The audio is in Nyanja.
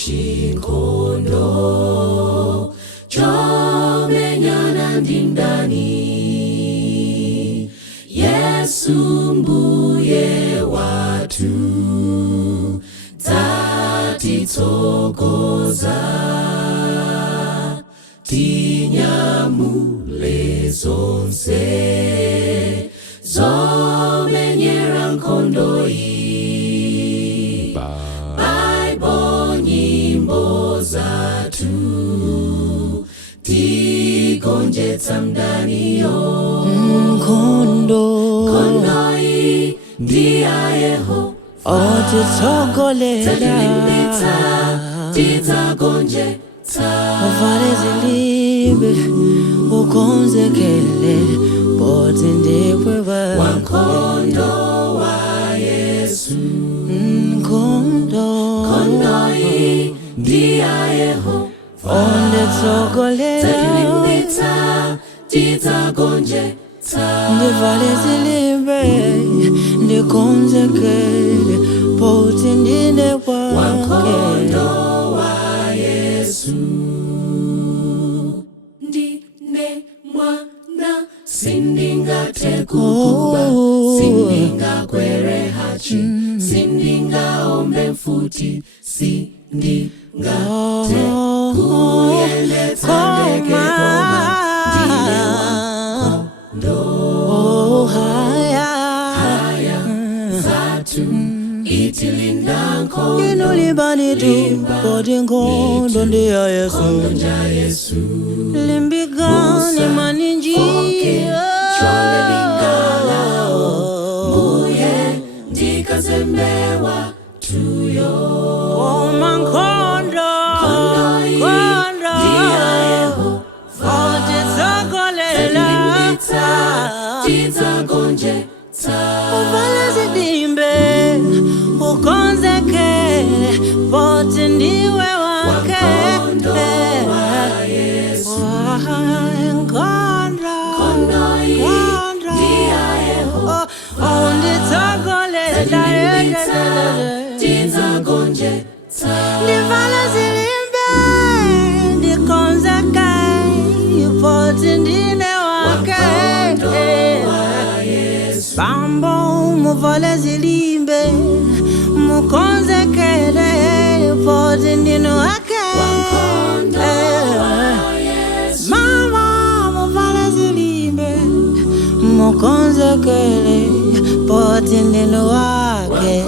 chikondo chomenyana ndindani. Yesu mbuye watu tatitsogoza tinyamule zonse zomenyera nkhondo iyi. Bible nyimbo zatu tigonjetsa mdaniyo. Nkhondo iyi ndi ya Yehova otitsogolela tidzagonjetsa. uvale zilimbe ukonzekele poti ndiwe wankhondo wa Yesu. nkhondo iyi ndi ya Yehova onditsogolela tidzagonjetsa. ndivale zilimbe ndikonzekele poti ndine wankhondo wake. wa Yesu. Ndine mwana sindingathe kukuba, sindingakwere hachi, sindingaombe mfuti, sindingathe kuyendetsa ndege koma ndine wankhondo. Haya zatu itilinda nkhondo inulibanitu poti nkhondo ndi ya Yesu. limbikani maninjira chole lingalao mbuye ndikazembewa tuyo. Oma nkhondo otitsogolela tidzagonjetsa. uvale zilimbe ukonzekele poti ndiwe wake. Wankhondo wa Yesu. Nkhondo iyi ndi ya Yehova onditsogolela tidzagonjetsa. ndivala zilimbe ndikonzekele poti ndine wake. Bambo muvale zilimbe mukonzekele poti ndine wake. Mama muvale zilimbe mukonzekele poti ndine wake.